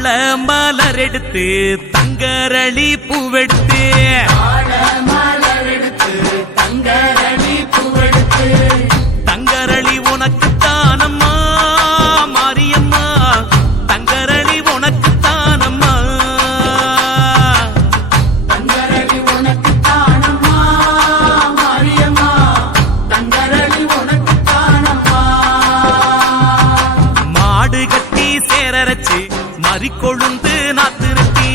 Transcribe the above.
மலர் எடுத்து தங்கரளி பூவெடுத்து தங்கரளி உனக்கு தானம்மா மாரியம்மா தங்கரளி உனக்கு தானம்மா தங்கரளி உனக்கு தானம்மா மாரியம்மா தங்கரளி உனக்கு தானம்மா மாடு கட்டி சேரரைச்சு மறிக்கொழுந்து நாத்திருத்தி